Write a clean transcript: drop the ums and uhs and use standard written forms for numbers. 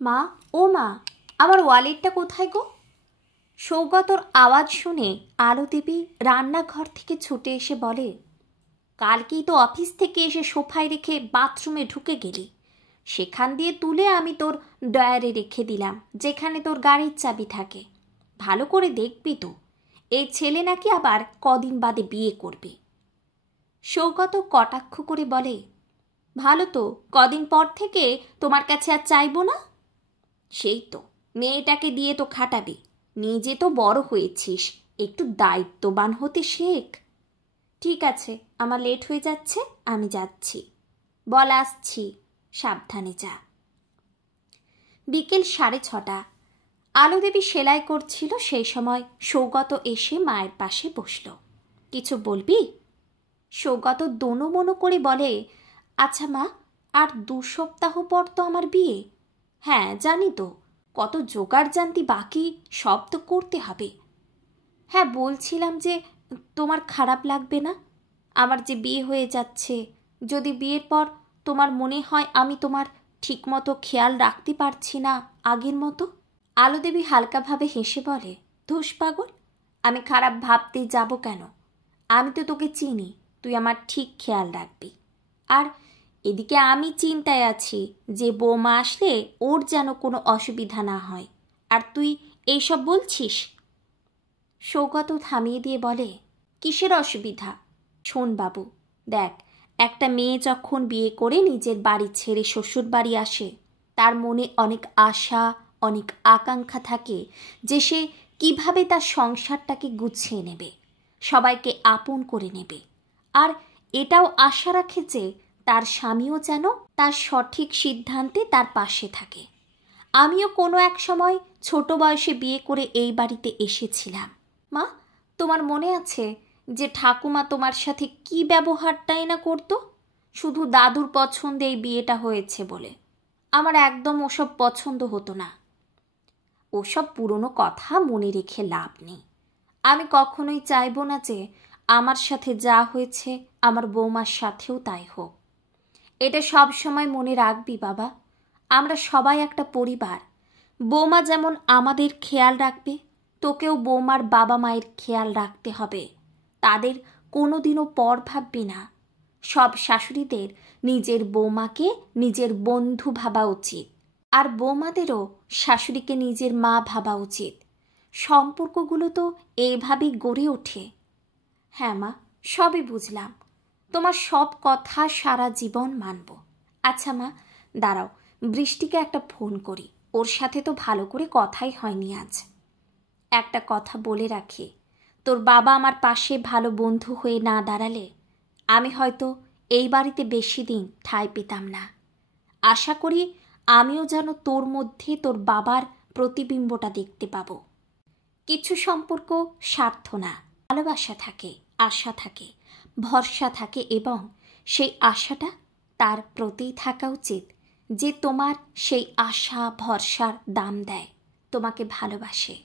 মা, ও মা, আমার ওয়ালেটটা কোথায় গো? সৌগতর আওয়াজ শুনে আলো দেবী রান্নাঘর থেকে ছুটে এসে বলে, কালকেই তো অফিস থেকে এসে সোফায় রেখে বাথরুমে ঢুকে গেলি। সেখান দিয়ে তুলে আমি তোর ডয়ারে রেখে দিলাম, যেখানে তোর গাড়ির চাবি থাকে। ভালো করে দেখবি তো, এই ছেলে নাকি আবার কদিন বাদে বিয়ে করবে। সৌগত কটাক্ষ করে বলে, ভালো তো, কদিন পর থেকে তোমার কাছে আর চাইবো না। সেই তো, মেয়েটাকে দিয়ে তো খাটাবে, নিজে তো বড় হয়েছিস, একটু দায়িত্ববান হতে শেখ। ঠিক আছে, আমার লেট হয়ে যাচ্ছে, আমি যাচ্ছি। বল আসছি, সাবধানে যা। বিকেল 6:30। আলো দেবী সেলাই করছিল, সেই সময় সৌগত এসে মায়ের পাশে বসল। কিছু বলবি? সৌগত দোনো করে বলে, আচ্ছা মা, আর 2 সপ্তাহ পর তো আমার বিয়ে। হ্যাঁ জানি তো, কত জোগাড় জানতি বাকি, সব তো করতে হবে। হ্যাঁ বলছিলাম যে তোমার খারাপ লাগবে না? আমার যে বিয়ে হয়ে যাচ্ছে, যদি বিয়ের পর তোমার মনে হয় আমি তোমার ঠিকমতো খেয়াল রাখতে পারছি না আগের মতো। আলো দেবী হালকাভাবে হেসে বলে, ধুস পাগল, আমি খারাপ ভাবতে যাব কেন? আমি তো তোকে চিনি, তুই আমার ঠিক খেয়াল রাখবি। আর এদিকে আমি চিন্তায় আছি যে বৌমা আসলে ওর যেন কোনো অসুবিধা না হয়। আর তুই এইসব বলছিস? সৌগত থামিয়ে দিয়ে বলে, কিসের অসুবিধা? শোন বাবু, দেখ, একটা মেয়ে যখন বিয়ে করে নিজের বাড়ি ছেড়ে শ্বশুর বাড়ি আসে, তার মনে অনেক আশা, অনেক আকাঙ্ক্ষা থাকে যে সে কিভাবে তার সংসারটাকে গুছিয়ে নেবে, সবাইকে আপন করে নেবে। আর এটাও আশা রাখে যে তার স্বামীও যেন তার সঠিক সিদ্ধান্তে তার পাশে থাকে। আমিও কোনো এক সময় ছোট বয়সে বিয়ে করে এই বাড়িতে এসেছিলাম। মা, তোমার মনে আছে যে ঠাকুমা তোমার সাথে কি ব্যবহারটাই না করতো? শুধু দাদুর পছন্দে এই বিয়েটা হয়েছে বলে। আমার একদম ওসব পছন্দ হতো না। ওসব পুরনো কথা মনে রেখে লাভ নেই। আমি কখনোই চাইবো না যে আমার সাথে যা হয়েছে আমার বৌমার সাথেও তাই হোক। এটা সব সময় মনে রাখবি বাবা, আমরা সবাই একটা পরিবার। বৌমা যেমন আমাদের খেয়াল রাখবে, তোকেও বৌমার বাবা মায়ের খেয়াল রাখতে হবে। তাদের কোনোদিনও পর ভাববি না। সব শাশুড়িদের নিজের বৌমাকে নিজের বন্ধু ভাবা উচিত, আর বৌমাদেরও শাশুড়িকে নিজের মা ভাবা উচিত। সম্পর্কগুলো তো এইভাবেই গড়ে ওঠে। হ্যাঁ মা, সবই বুঝলাম, তোমার সব কথা সারা জীবন মানব। আচ্ছা মা, দাঁড়াও, বৃষ্টিকে একটা ফোন করি, ওর সাথে তো ভালো করে কথাই হয়নি আজ। একটা কথা বলে রাখি, তোর বাবা আমার পাশে ভালো বন্ধু হয়ে না দাঁড়ালে আমি হয়তো এই বাড়িতে বেশি দিন ঠাঁই পেতাম না। আশা করি আমিও যেন তোর মধ্যে তোর বাবার প্রতিবিম্বটা দেখতে পাবো। কিছু সম্পর্ক স্বার্থ না, ভালোবাসা থাকে, আশা থাকে, ভরসা থাকে, এবং সেই আশাটা তার প্রতিই থাকা উচিত যে তোমার সেই আশা ভরসার দাম দেয়, তোমাকে ভালোবাসে।